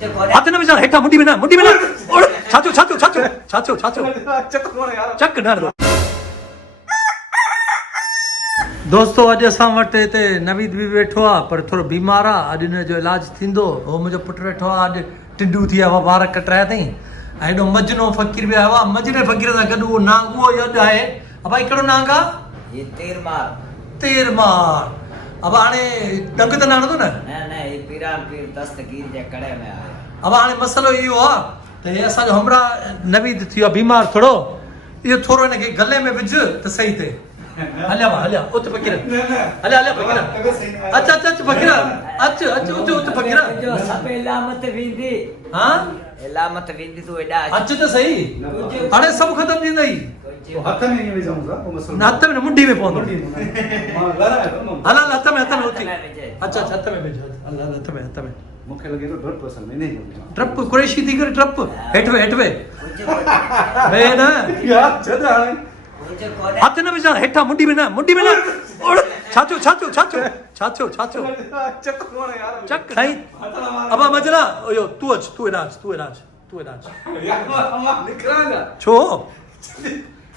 हाथ न विझा हेठा मुंडी में ना ओड़ छाचो चक न दोस्तों अॼु असां वटि हिते नवीद बि वेठो आहे पर थोरो बीमार आहे। अॼु हिन जो इलाज थींदो। हो मुंहिंजो पुटु वेठो आहे, अॼु टिड्डू थी विया हुआ, वार कटाया अथई ऐं हेॾो मजनो फ़कीर बि आयो आहे। मजने फ़कीर सां गॾु उहो नांग उहो अॼु आहे। अब भाई कहिड़ो नांग आहे? तेरमार। अब हाणे डंग त न हणंदो न? अब हाणे मसइलो इहो आहे त हे असांजो हमरा नवीद थी वियो आहे बीमार थोरो। इहो थोरो हिनखे गले में विझ त सही थिए। हलिया उत फकीर हलिया फकीर अच फकीर उत फकीर लामत वेंदी तू एडा अच त सही। हाणे सब खत्म थींदई। हथ में नहीं विझाऊंगा वो मसलो हथ में मुंडी में पवंदो। हथ में उती अच्छा हथ में विझ हथ में मूंखे लॻे थो ड्रप असल में नहीं विझाऊं। ट्रप कुरैशी थी करे ट्रप हेठ वे बे न यार छॾ हाणे हाथ न विझा हेठा मुंडी में ना ओड़ छाचो चक कोण यार चक साईं अब मजरा यो तू इराज यार मां निकरांगा छो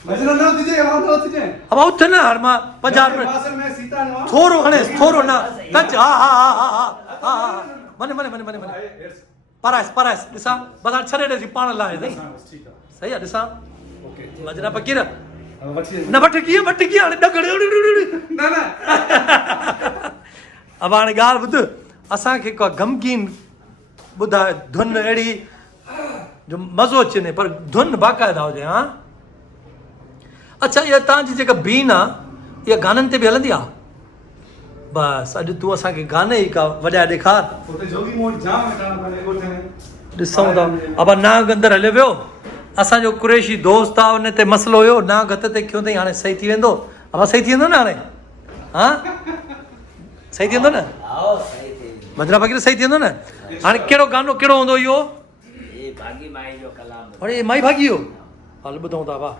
मजरा न थी जाए न थी जाए अब उठ न हर मां 50 मिनट मासर में सीता न थोरो हणे थोरो ना टच हा मने पराइस ॾिसां बस छॾे ॾे पाण लाहे नहीं ठीक आहे सही आहे ॾिसां ओके मजरा फकीर वठी न वटकी हाणे डगड़ न अब हाणे ॻाल्हि ॿुध असांखे को गमगीन ॿुधाए धुन अहिड़ी जो मज़ो अचे ने पर धुन बाक़ाइदा हुजे। हा अच्छा इहा तव्हांजी जेका बीन आहे इहा गाननि ते बि हलंदी आहे? बसि अॼु तूं असांखे गाने ई का वॼाए ॾेखार। उते जोगी मोड जाम वेठाना पने ॻोठे में ॾिसूं था अब नांग अंदरि हलियो वियो। असांजो कुरैशी दोस्त आहे उन ते मसइलो हुयो नांग हथ ते खयो अथई हाणे सही थी वेंदो। अब सही थी वेंदो न हाणे? हा सही थी वेंदो न? मजरा फ़कीर सही थी वेंदो न? हाणे कहिड़ो गानो कहिड़ो हूंदो इहो? अरे माई भागी हो हल ॿुधूं था वाह।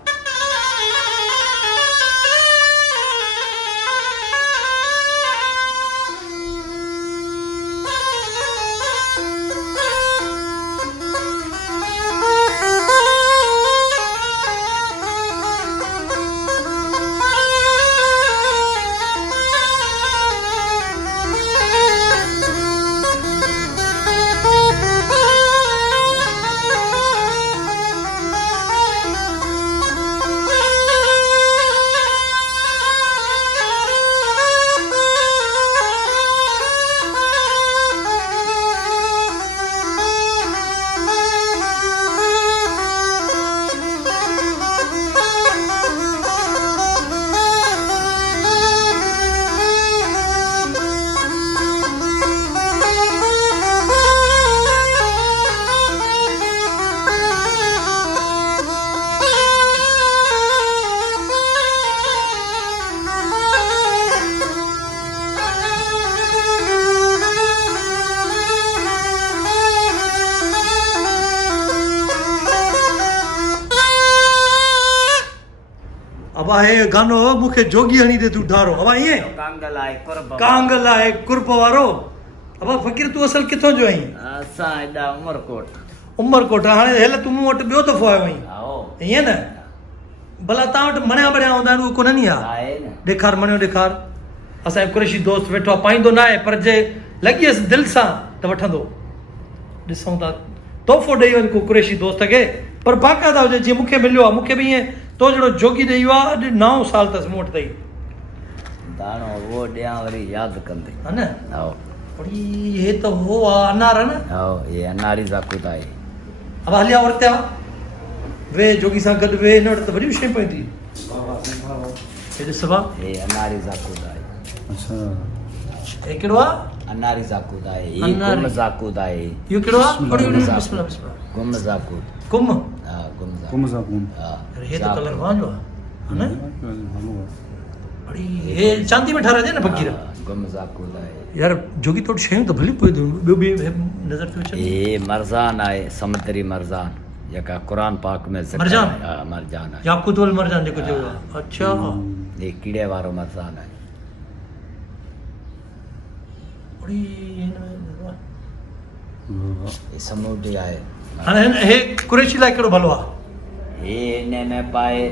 अब आहे गानो मूंखे जोगी हणी दे तूं ढारो। अब ईअं कांगल आहे कुर्ब वारो। अब फ़कीर तूं असल किथां जो आहीं? असां एडा उमरकोट। हाणे हेल तूं मूं वटि ॿियो दफ़ो आयो आहीं ईअं न? भला तव्हां वटि मणिया बणिया हूंदा आहिनि उहो कोन्हनि आहे? ॾेखार मणियो ॾेखार। असांजो कुरैशी दोस्त वेठो आहे पाईंदो न आहे पर जे लॻियसि दिलि सां त वठंदो। ॾिसूं था तोहफ़ो ॾेई वञ को कुरैशी दोस्त खे पर बाक़ाइदा हुजे जीअं मूंखे मिलियो आहे। मूंखे बि ईअं तो जहिड़ो जोगी ॾेई वियो आहे। अॼु 9 साल अथसि मूं वटि अथई दाणो वो ॾियां वरी यादि कंदे हा न? हे त हो आहे अनार आहे न? ये अनारी ज़ाक़ूत आहे। अब हलिया वरिता वे जोगी सां गॾु वे हिन वटि त वॾियूं शयूं पवंदी। हे ॾिस बा हे अनारी ज़ाक़ूत आहे। अच्छा हे कहिड़ो आहे? अनारी ज़ाक़ूत आहे। ये गुम ज़ाक़ूत आहे। इहो कहिड़ो आहे? बिस्मिल्लाह गुम ज़ाक़ूत कुम कुम साबुन हे त कलर वांजो आहे न? अड़ी हे चांदी में ठाराइजे न फ़कीर? गुम ज़ाक़ूत आहे यार जोगी तोड़ शयूं त भली पई ॿियो बि नज़र थी अचे। ये मरज़ान आहे समुद्री मरज़ान जेका क़ुरान पाक में मरजान मरजान आहे। याक़ूत वल मरजान जेको चयो आहे। अच्छा ये कीड़े वारो मरज़ान आहे। बड़ी ये समुद्री आहे हाणे हे कुरैशी लाइ कहिड़ो भलो आहे? ये हिन में पाए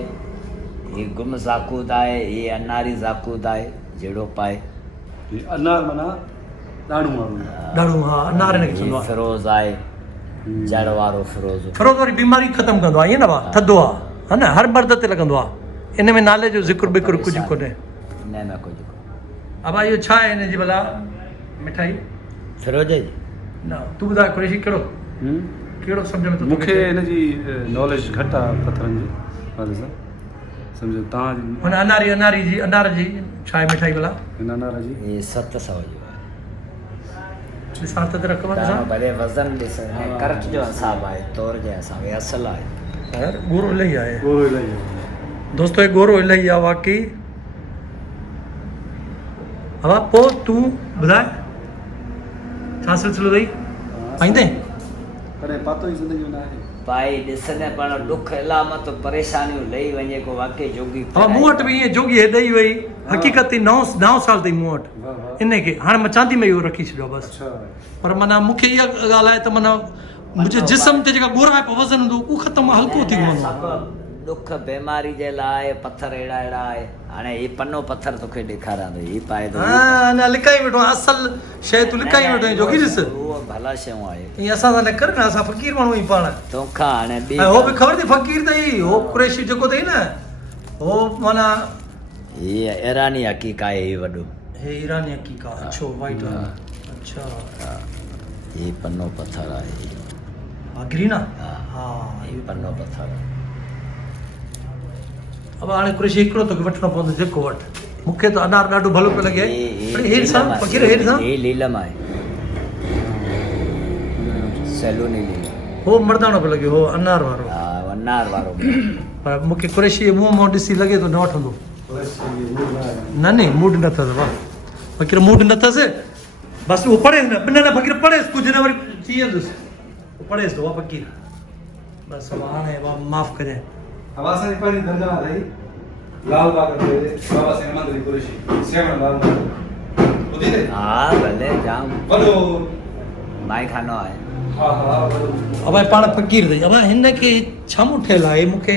ये गुम ज़ाकूत आहे ये अनारी ज़ाकूत आहे जहिड़ो पाए ये अनार माना ॾाढो माण्हू ॾाढो हा अनार हिनखे चवंदो ये आहे। फिरोज़ आहे जड़ वारो फिरोज़ फिरोज़ वारी बीमारी ख़तमु कंदो आहे ईअं न भाउ? थधो आहे हा न, हर मर्द ते लॻंदो आहे। इन में नाले जो ज़िक्र बिक्र कुझु कोन्हे। हिन में कुझु अब इहो छा आहे हिन जी भला मिठाई? फिरोज़ जी न तूं ॿुधाए कुरैशी कहिड़ो कहिड़ो सम्झ में थो मूंखे हिन जी नॉलेज घटि आहे पथरनि जी बारे सां सम्झो तव्हांजी हुन अनारी जी अनार जी छा आहे मिठाई भला? हिन अनार जी ये 700 जो आहे ॾिसां त रक़म तव्हां ॾिसां भले वज़न ॾिस करट जो हिसाबु आहे तौर जे हिसाब सां असुलु आहे यार गोरो इलाही आहे गोरो इलाही आहे। दोस्तो हे गोरो इलाही आहे वाकई। हवा पोइ तूं ॿुधाए छा सिलसिलो अथई पाईंदे? कॾहिं पातो ई ज़िंदगी में न आहे। पाई ॾिसंदे पाण ॾुख इलामत परेशानियूं लही वञे को वाकई जोगी हा मूं वटि बि ईअं जोगी हे ॾेई वई हक़ीक़त 9 साल अथई मूं वटि वाह वाह इन खे हाणे मां चांदी में इहो रखी छॾियो बसि। अच्छा पर माना मूंखे इहा ॻाल्हि आहे त माना मुंहिंजे जिस्म ते जेका ॻोरा आहे वज़न हूंदो उहो ख़तमु हल्को थी वेंदो। सभु ॾुख बीमारी जे लाइ पथर अहिड़ा आहे हाणे ही पनो पथर तोखे ॾेखारियां थो ही पाए थो हा न लिकाई वेठो आहे, असल शइ तूं लिकाई वेठो आहीं जोगी ॾिस उहो भला शयूं आहे ईअं असां सां न कर न, असां फ़क़ीर माण्हू आहियूं पाण। तोखां हाणे ॿी ऐं हो बि ख़बर अथई फ़क़ीर अथई हो कुरैशी जेको अथई न हो माना हीअ ईरानी हक़ीक़त आहे ही वॾो हे ईरानी हक़ीक़त अछो वाइट वारो अच्छा ही पनो पथर आहे हा ग्रीन आहे हा हा ही पनो पथर आहे अब हाणे कुरैशी हिकिड़ो तोखे वठिणो पवंदो जेको वठि। मूंखे त अनार ॾाढो भलो पियो लॻे। पर हेठि सां फ़क़ीर हेठि सां ही लीलम आहे सैलूनी लीलम हो मर्दानो पियो लॻे हो अनार वारो। हा अनार वारो पर मूंखे कुरैशी जे मुंहं मां ॾिसी लॻे थो न वठंदो। न मूड न अथसि वाह फ़क़ीर मूड न अथसि बसि उहो पढ़ेसि न न फ़क़ीर पढ़ेसि कुझु न वरी थी वेंदुसि पढ़ेसि थो वाह फ़क़ीर बसि हाणे वाह माफ़ु कजांइ। अब असांजी पंहिंजी दरगाह अथई लाल बाग ते बाबा साईं अहमद अली कुरैशी सेवन लाल बाग ॿुधी अथई? हा भले जाम वॾो माई खानो आहे हा हा वॾो अब पाण फ़क़ीर अथई अब हिन खे छा मूं ठहियलु आहे मूंखे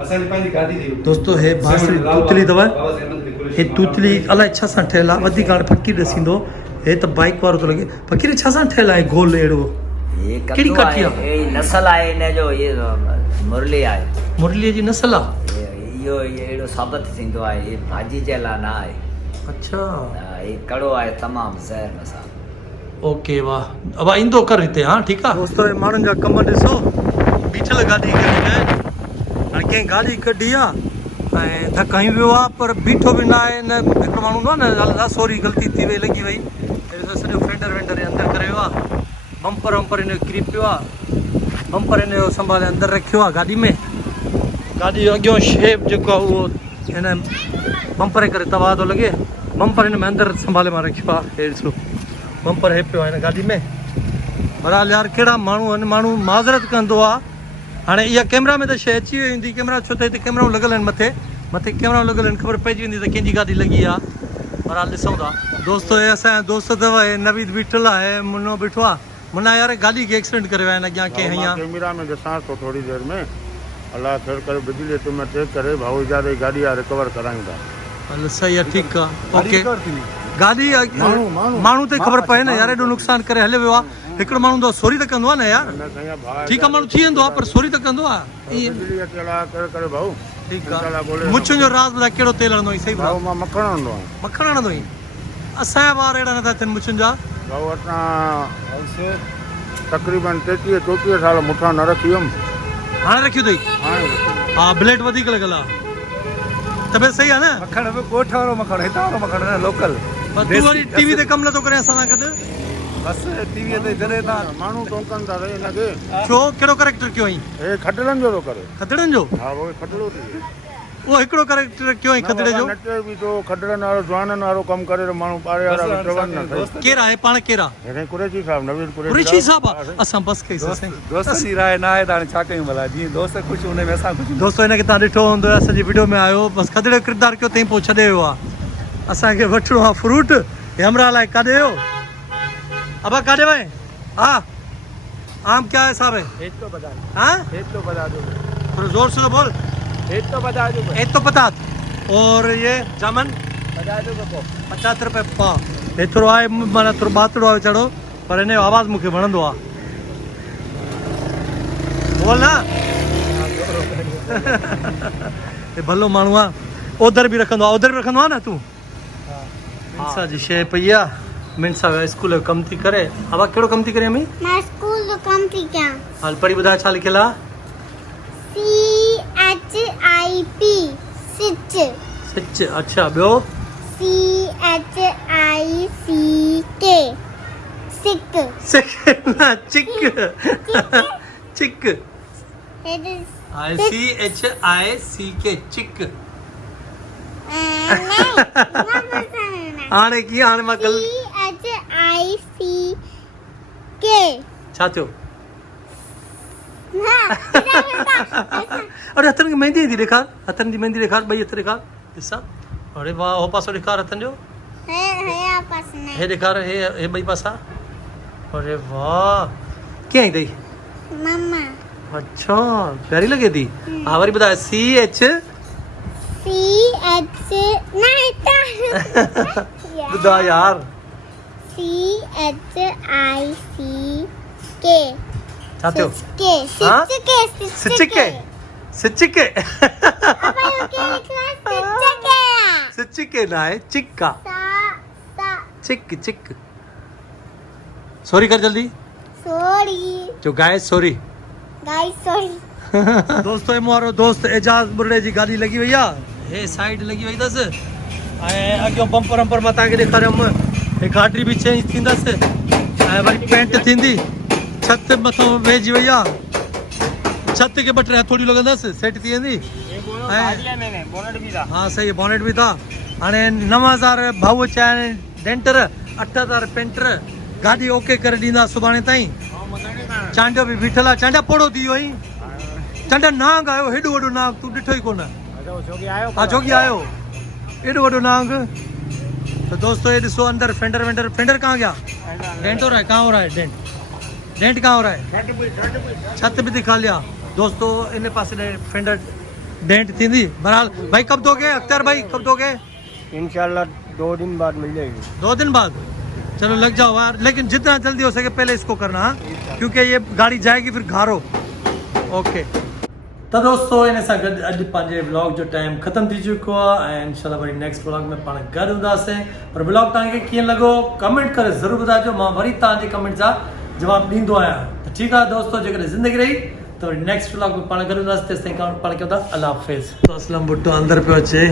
असांजी पंहिंजी गाॾी अथई दोस्तो हे बांसुरी तूतली अथव बाबा साईं अहमद अली कुरैशी हे तूतली अलाए छा सां ठहियलु आहे वधीक हाणे फ़क़ीर ॾिसींदो हे त बाइक वारो थो लॻे फ़क़ीर छा सां ठहियलु आहे गोल अहिड़ो ये कहिड़ी कद्दू काठी आहे आहे? ये नस्ल आहे इन जो ये मुरली आहे मुरलीअ जी नस्ल आहे इहो अहिड़ो साबित थींदो आहे ये भाॼी जे लाइ न आहे अच्छा ये कड़ो आहे तमामु ज़हर मसालो ओके वाह अब ईंदो कर हिते हा ठीकु आहे दोस्तो हे माण्हुनि जा कम ॾिसो बीठल गाॾी कढी आहे हाणे कंहिं गाॾी कढी आहे ऐं धक हई वियो आहे पर बीठो बि न आहे न हिकिड़ो माण्हू हूंदो आहे न अलाह सॉरी ग़लती थी वई लॻी वई सॼो फेंडर वेंडर अंदरि करे वियो आहे बम्पर वम्पर हिन जो किरी पियो आहे बम्पर हिन जो संभाले अंदरि रखियो आहे गाॾी में गाॾी जो अॻियों शेप जेको आहे उहो हिन बम्पर जे करे तबाह थो लॻे बम्पर हिन में अंदरि संभाले मां रखियो आहे हे ॾिसो बम्पर हे पियो आहे हिन गाॾी में बहरहाल यार कहिड़ा माण्हू आहिनि माण्हू माज़रत कंदो आहे हाणे इहा कैमरा में त शइ अची वई हूंदी कैमरा छो त हिते कैमराऊं लॻल आहिनि मथे कैमराऊं लॻल आहिनि ख़बर पइजी वेंदी त कंहिंजी गाॾी लॻी आहे बहरहाल ॾिसूं था दोस्तो हे असांजा दोस्त अथव हे नवीद बीठल आहे मुनो बीठो आहे मुना यार गाॾी खे एक्सीडेंट करे विया आहिनि अॻियां कंहिं हीअं कैमरा में ॾिसां थो थोरी देरि में अलाह ख़ैर करे बिजली तुम चेक करे भाऊ इजाज़त गाॾी आहे रिकवर कराईंदा हल सही आहे ठीकु आहे ओके गाॾी माण्हू ते ख़बर पए न यार एॾो नुक़सानु करे हले वियो आहे हिकिड़ो माण्हू त सोरी त कंदो आहे न यार ठीकु आहे माण्हू थी वेंदो आहे पर सोरी त कंदो आहे बिजली अचे अलाह ख़ैर करे भाऊ ठीकु आहे मुछुनि जो राज़ ॿुधाए कहिड़ो तेल हणंदो सही भाऊ मां मखण हूंदो आहियां मखण हणंदो असांजा ॿार अहिड़ा नथा थियनि मुछुनि जा भाऊ असां तक़रीबन 33-34 साल मुठां न रखी हुयमि हाणे रखियो अथई हाणे हा ब्लेड वधीक लॻल आहे तबियत सही आहे न मखण बि ॻोठ वारो मखण हितां वारो मखण न लोकल पर तूं वरी टीवी ते कमु नथो करे असां सां गॾु बसि टीवीअ ते जॾहिं तव्हां माण्हू टोकनि था रहे हिनखे छो कहिड़ो करेक्टर कयो आई हे खटड़नि जो थो करे खतड़नि जो हा उहो खटड़ो थी उहो हिकिड़ो करेक्टर कयो आई खतड़े जो नचे बि थो खटड़नि वारो जवाननि वारो कमु करे माण्हू ॿारे वारा चवनि न केरु आहे पाण केरु आहे हिन कुरैशी साहिबु नवीद कुरैशी साहिबु आहे असां बसि कईसीं दोस्त जी राय न आहे त हाणे छा कयूं भला जीअं दोस्त ख़ुशि हुन में असां ख़ुशि दोस्तो हिनखे तव्हां ॾिठो हूंदो असांजी वीडियो में आयो बसि खतड़े जो किरदारु कयो अथई पोइ छॾे वियो आहे असांखे वठिणो आहे फ्रूट हे हमरा लाइ काॾे वियो अबा काॾे वए हा आम क्या हिसाब है? एक तो बता दो, हाँ एक तो बता दो, थोड़ा जोर से तो बोल। एक तो बता दो, एक तो पता। और ये जामन बता दो को 50 रुपए पाव। हे थोरो आहे माना थोरो बातड़ो आहे चढ़ो, पर हिन जो आवाज़ मूंखे वणंदो आहे। बोल ना। हे भलो माण्हू आहे। ओधर बि रखंदो आहे, ओधर बि रखंदो आहे न तूं? मिनसा जी शइ पई आहे। मिनसा स्कूल जो कमु थी करे। आवा कहिड़ो कमु थी करे अम्मी? मैं स्कूल जो कम थी क्या हाल पढ़ी ॿुधाए छा लिखियलु आहे? CHIP सिच सच। अच्छा ॿियो? CHICK सिक सिक न चिक। चिक। it is CHICK चिक। नहीं हाणे कीअं? हाणे मां कल CHICK छा थियो? हाँ अरे हथनि खे मेहंदी थी ॾेखार, हथनि जी मेहंदी ॾेखार, ॿई हथ ॾेखार ॾिसां। अरे वाह, हो पासो ॾेखार हथनि जो, है आपस में हे ॾेखार, हे ॿई पासा। अरे वाह, कीअं आई अथई? मम्मा अच्छा प्यारी लॻे थी। हा वरी ॿुधाए। CH CH नहीं ॿुधा यार। CHICK छा थियो? हाँ? सिचिके। सिचिके। सिचिके ना आहे, चिक्का। चिक चिक। सॉरी कर जल्दी। सॉरी जो गाय सॉरी। गाइस सॉरी दोस्तों हमारो दोस्त एजाज बुर्रे जी गाड़ी लगी वही आहे। हे साइड लगी वही अथसि ऐं अॻियों बम्पर वम्पर मां तव्हांखे ॾेखारियमि। हे गाॾी बि चेंज थींदसि ऐं वरी पेंट थींदी। छत मथां वेझी वई आहे। छत खे ॿ टे हथोड़ियूं लॻंदसि, सेट थी वेंदी। हाँ सही है, बॉनेट भी था। हाणे 9000 भाऊ अचिया आहिनि डेंटर, 8000 पेंटर। गाॾी ओके करे ॾींदा सुभाणे ताईं। चांडियो बि बीठल आहे। चांडिया पोड़ो थी वियो हुई। चांडिया नांग आयो, हेॾो वॾो नांग तूं ॾिठो ई कोन। हाँ जोगी आयो, एॾो वॾो नांग। तो दोस्तों ये ॾिसो अंदर फेंडर वेंडर। फेंडर कहाँ गया? डेंट हो रहा है। कहाँ हो रहा है डेंट? डेंट कहाँ हो रहा है? छत भी दिखा लिया दोस्तों। इन पासे फेंडर डेंट थी। बहरहाल भाई कब दोगे? अख्तर भाई कब दोगे? इंशाल्लाह 2 दिन बाद मिल जाएगी। 2 दिन बाद? चलो लग जाओ यार, लेकिन जितना जल्दी हो सके पहले इसको करना, हाँ? क्योंकि ये गाड़ी जाएगी फिर घारो। ओके तो दोस्तों इन सां गॾु अॼु पंहिंजे व्लॉग जो टाइम ख़तमु थी चुको आहे ऐं इंशाल्लाह वरी नेक्स्ट व्लॉग में पाण गॾु हूंदासीं। पर व्लॉग तव्हांखे कीअं लॻो कमेंट करे ज़रूरु ॿुधाइजो। मां वरी तव्हांजे कमेंट जा जवाबु ॾींदो आहियां। त ठीकु आहे दोस्तों, जेकॾहिं ज़िंदगी रही त वरी नेक्स्ट व्लॉग में पाण गॾु हूंदासीं। तेसि ताईं पाण कयूं था अल्लाह हाफ़िज़। तो असलम भुट्टो अंदरि पियो अचे,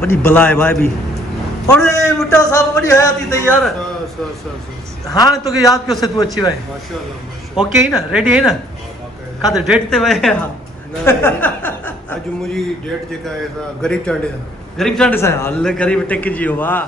वॾी बला आहे भाई बि। अरे भुट्टा साहब वॾी हयाती अथई यार। हाणे तोखे यादि कयोसीं, तूं अची वए। ओके ई न? रेडी आई न? काथे डेट ते वए? अॼु मुंहिंजी डेट जेका आहे गरीब चांडे गरीब चांडे सां हल गरीब टेक जी वाह।